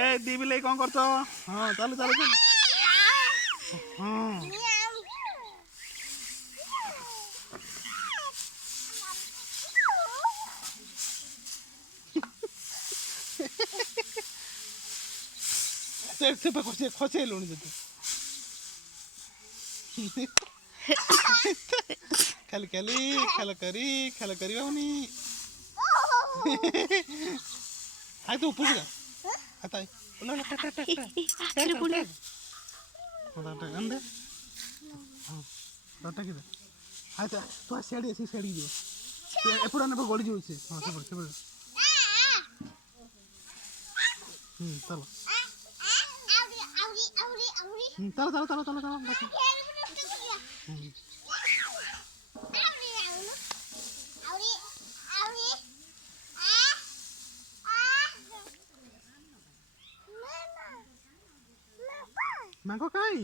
ए दी बिलाई कौन करतो हाँ चलो चलो चलो हाँ से खसे खसे लोणी देतो खाली खाली खेल करी बाबूनी हाय तू ऊपर जा आता है ला ला टक टक आखिर पुणे होता टक अंदर हां डटा किधर हाय तो सेड़ी जो एपड़ ने गड़ी जो से हां से पड़ चलो चलो मैंगो खाई